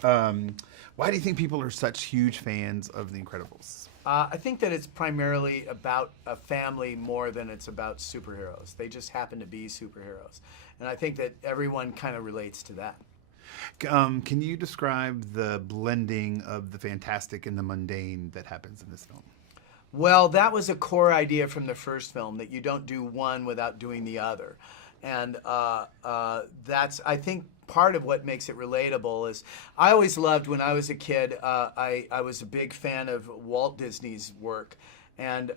Why do you think people are such huge fans of The Incredibles? I think that it's primarily about a family more than it's about superheroes. They just happen to be superheroes. And I think that everyone kind of relates to that. Can you describe the blending of the fantastic and the mundane that happens in this film? Well, that was a core idea from the first film, that you don't do one without doing the other. And that's, I think, part of what makes it relatable. Is I always loved, when I was a kid, I was a big fan of Walt Disney's work. And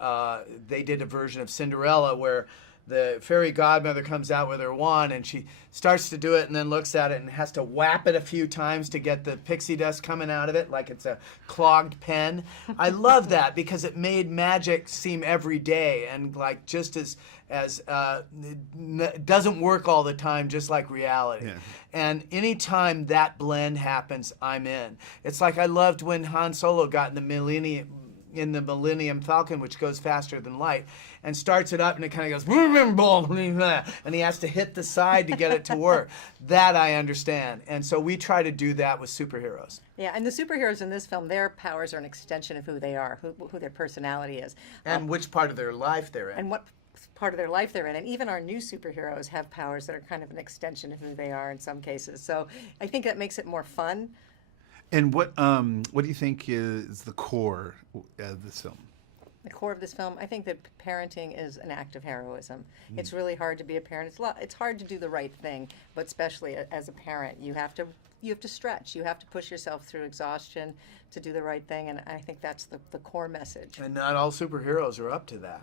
they did a version of Cinderella where the fairy godmother comes out with her wand and she starts to do it and then looks at it and has to whap it a few times to get the pixie dust coming out of it like it's a clogged pen. I love that because it made magic seem everyday and like just as it doesn't work all the time, just like reality. Yeah. And anytime that blend happens, I'm in. It's like I loved when Han Solo got in the Millennium Falcon, which goes faster than light, and starts it up and it kind of goes, and he has to hit the side to get it to work. That I understand. And so we try to do that with superheroes. Yeah, and the superheroes in this film, their powers are an extension of who they are, who their personality is. And which part of their life they're in. And what part of their life they're in. And even our new superheroes have powers that are kind of an extension of who they are in some cases. So I think that makes it more fun. And what do you think is the core of this film? The core of this film, I think that parenting is an act of heroism. It's really hard to be a parent. It's hard to do the right thing, but especially as a parent, you have to stretch. You have to push yourself through exhaustion to do the right thing, and I think that's the core message. And not all superheroes are up to that.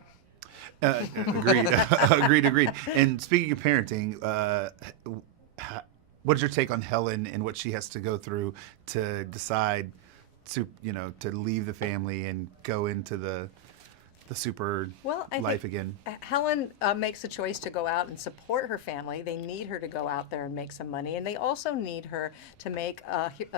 Agreed. Agreed. And speaking of parenting, what is your take on Helen and what she has to go through to decide to leave the family and go into the super life again? Helen makes a choice to go out and support her family. They need her to go out there and make some money, and they also need her to make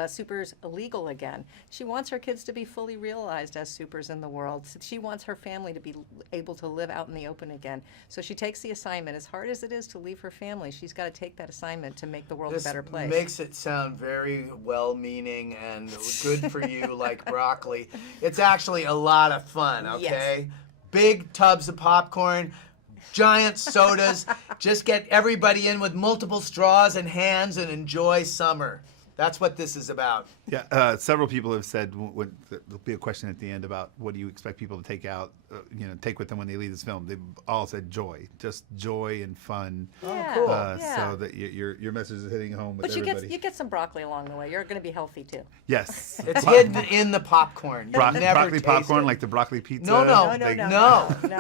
supers illegal again. She wants her kids to be fully realized as supers in the world. She wants her family to be able to live out in the open again. So she takes the assignment. As hard as it is to leave her family, she's got to take that assignment to make the world a better place. This makes it sound very well-meaning and good for you, like broccoli. It's actually a lot of fun, okay? Yes. Big tubs of popcorn, giant sodas. Just get everybody in with multiple straws and hands and enjoy summer. That's what this is about. Yeah, several people have said there'll be a question at the end about what do you expect people to take out, take with them when they leave this film. They've all said joy, just joy and fun. Yeah, cool. So that your message is hitting home with everybody. But you get some broccoli along the way. You're going to be healthy too. Yes, it's hidden in the popcorn. Broccoli popcorn, like the broccoli pizza. No.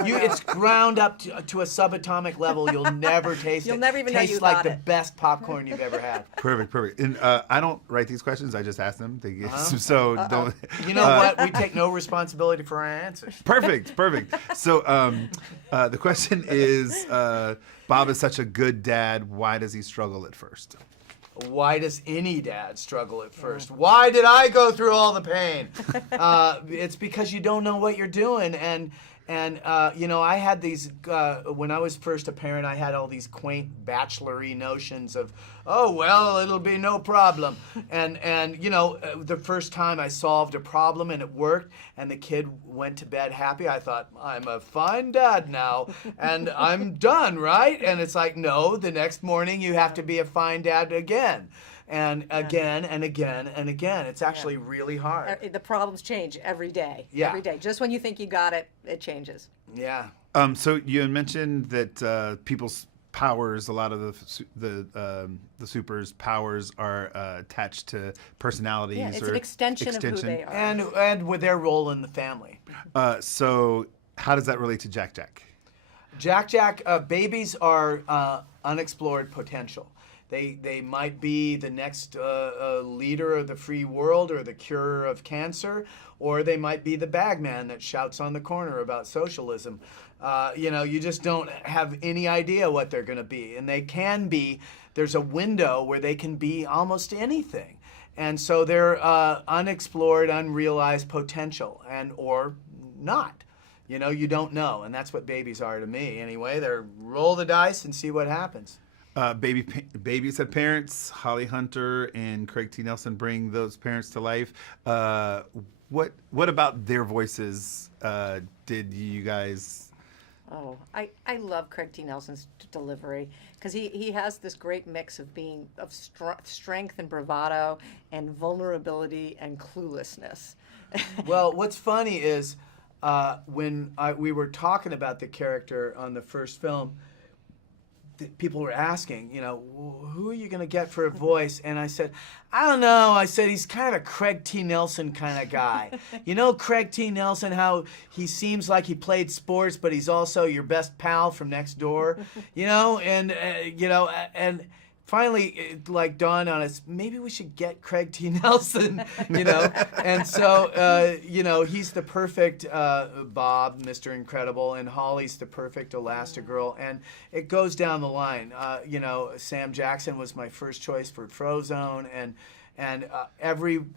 It's ground up to a subatomic level. You'll never taste it. You'll never even know you tastes like got the it. best popcorn you've ever had. Perfect. And I don't write these questions. I just ask them. So don't. You know what? We take no responsibility for our answers. Perfect. So the question is, Bob is such a good dad. Why does he struggle at first? Why does any dad struggle at first? Why did I go through all the pain? It's because you don't know what you're doing. And I had these, when I was first a parent, I had all these quaint bachelor-y notions of, oh, well, it'll be no problem. And the first time I solved a problem and it worked and the kid went to bed happy, I thought, I'm a fine dad now and I'm done, right? And it's like, no, the next morning you have to be a fine dad again. And again and again and again. It's actually really hard. The problems change every day. Yeah. Every day. Just when you think you got it, it changes. Yeah. So you mentioned that people's powers, a lot of the supers' powers are attached to personalities. Yeah, it's an extension of who they are. And with their role in the family. So how does that relate to Jack Jack? Jack, babies are unexplored potential. They might be the next leader of the free world or the cure of cancer, or they might be the bagman that shouts on the corner about socialism. You just don't have any idea what they're going to be. And they can be, there's a window where they can be almost anything. And so they're unexplored, unrealized potential, or not. You don't know. And that's what babies are to me anyway. They're roll the dice and see what happens. Babysit parents, Holly Hunter and Craig T. Nelson bring those parents to life. What about their voices did you guys... Oh, I love Craig T. Nelson's delivery because he has this great mix of being of strength and bravado and vulnerability and cluelessness. Well, what's funny is when we were talking about the character on the first film, people were asking, you know, who are you going to get for a voice? And I said, I don't know. I said, he's kind of a Craig T. Nelson kind of guy. You know, Craig T. Nelson, how he seems like he played sports, but he's also your best pal from next door, you know? And, and finally, it like dawned on us, maybe we should get Craig T. Nelson, you know? And so, he's the perfect Bob, Mr. Incredible, and Holly's the perfect Elastigirl, and it goes down the line. Sam Jackson was my first choice for Frozone, and everyone.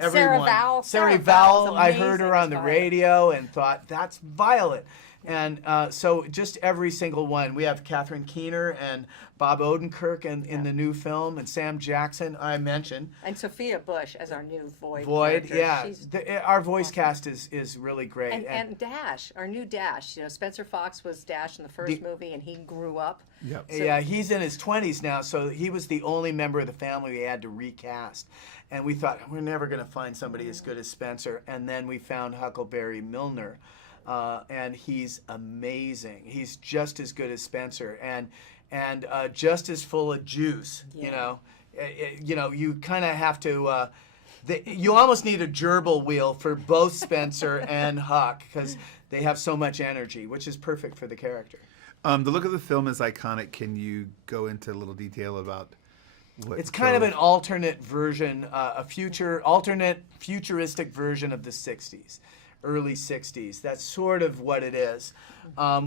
Sarah Vowell, I heard her on the radio and thought, that's Violet. And so just every single one. We have Catherine Keener and Bob Odenkirk in the new film, and Sam Jackson, I mentioned. And Sophia Bush as our new Void. Void, character. yeah. Our voice cast is really great. And Dash, our new Dash. You know, Spencer Fox was Dash in the first movie, and he grew up. Yep. So, yeah, he's in his 20s now, so he was the only member of the family we had to recast. And we thought, we're never going to find somebody as good as Spencer. And then we found Huckleberry Milner. And he's amazing. He's just as good as Spencer, and just as full of juice. Yeah. You kind of have to. You almost need a gerbil wheel for both Spencer and Huck because they have so much energy, which is perfect for the character. The look of the film is iconic. Can you go into a little detail about what? It's kind of an alternate version, alternate futuristic version of the '60s. Early 60s. That's sort of what it is.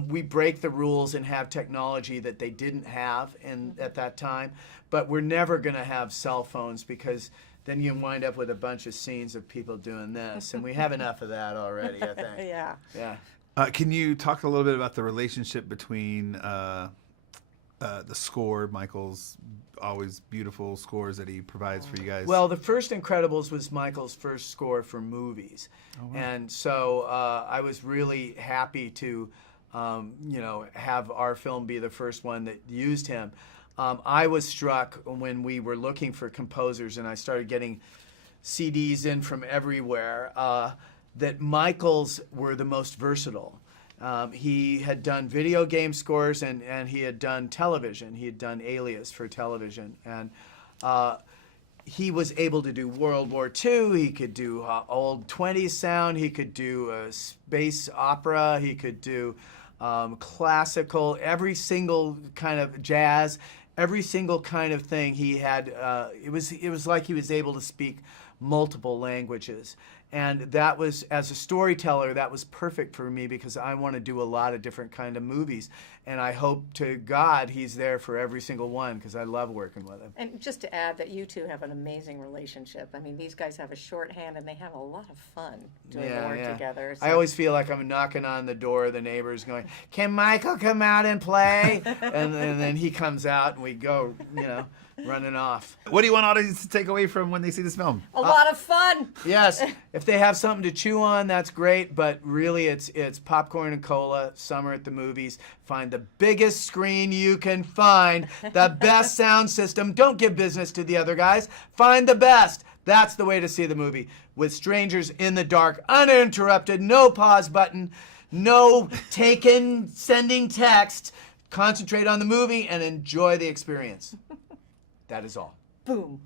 We break the rules and have technology that they didn't have at that time, but we're never going to have cell phones because then you wind up with a bunch of scenes of people doing this, and we have enough of that already, I think. Yeah. Yeah. Can you talk a little bit about the relationship between the score, Michael's always beautiful scores that he provides for you guys? Well, the first Incredibles was Michael's first score for movies. Oh, wow. And so I was really happy to, have our film be the first one that used him. I was struck when we were looking for composers and I started getting CDs in from everywhere that Michael's were the most versatile. He had done video game scores and he had done television. He had done Alias for television. And he was able to do World War II. He could do old 20s sound. He could do space opera. He could do classical, every single kind of jazz, every single kind of thing he had. It was like he was able to speak multiple languages. And that was, as a storyteller, that was perfect for me because I want to do a lot of different kind of movies. And I hope to God he's there for every single one because I love working with him. And just to add that you two have an amazing relationship. I mean, these guys have a shorthand and they have a lot of fun doing the work together. So. I always feel like I'm knocking on the door of the neighbors going, can Michael come out and play? and then he comes out and we go, running off. What do you want audiences to take away from when they see this film? A lot of fun. Yes. If they have something to chew on, that's great. But really, it's popcorn and cola, summer at the movies. Find the biggest screen you can find, the best sound system. Don't give business to the other guys. Find the best. That's the way to see the movie. With strangers in the dark, uninterrupted, no pause button, no sending text. Concentrate on the movie and enjoy the experience. That is all. Boom.